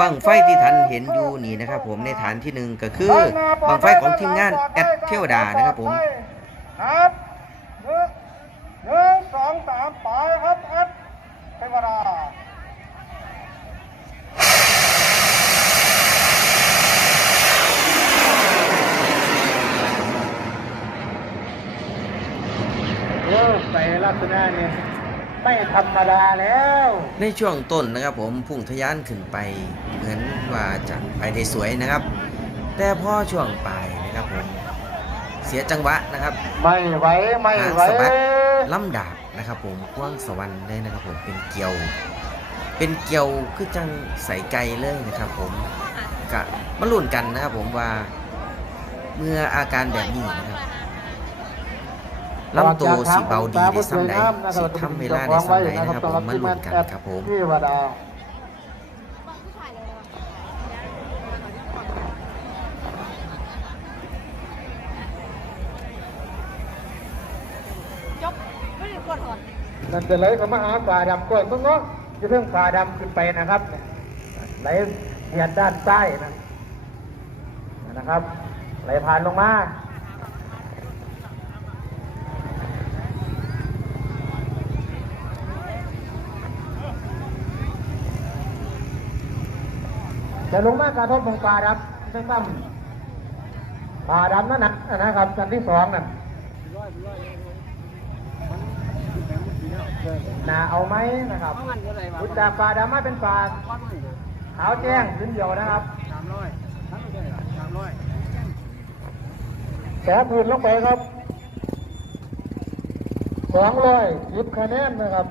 บังไฟที่ท่านเห็นอยู่นี่นะครับผมในฐานที่หนึ่งก็คือบังไฟของทีมงานแอดเทวดานะครับผมครับหนึ่งหนึ่งสองสามไปครับแอดเทวดาโอ้ไปลักษณะนี่ ไม่ธรรมดาแล้ว ในช่วงต้นนะครับผมพุ่งทะยานขึ้นไปเหมือนว่าจะไปได้สวยนะครับ แต่พอช่วงปลายนะครับผมเสียจังหวะนะครับ ไม่ไหวไม่หางไหวสะบัดลำดาบนะครับผมกว้างสวรรค์ได้นะครับผมเป็นเกลียว เป็นเกลียวคือจังใส่ไก่เลยนะครับผมกะมาลุ้นกันนะครับผมว่า เมื่ออาการแบบนี้นะครับ ลำตัวสีเบาดีได้ซ้ำใดสีทำเวลาได้ซ้ำใดนะครับผมมาลุ้นกันครับผมเทวดายกไม่ได้ปวดหัวนั่นจะไหลเข้ามาหาฝ่าดำก้นมึงเนาะจะเรื่องฝ่าดำขึ้นไปนะครับไหลเหยียดด้านใต้นะนะครับ ไหลผ่านลงมา จะลงมากระทบของฝ่าดำซึ่ตั้มฝ่าดำนั่นนะนะครับชั้นที่สองนั่นนาเอาไหมนะครับพุทธาปลาดำมาเป็นปลาขาวแจ้งพื้นเดียวนะครับแสพื้นลงไปครับสองร้อยยิบคะแนนนะครับ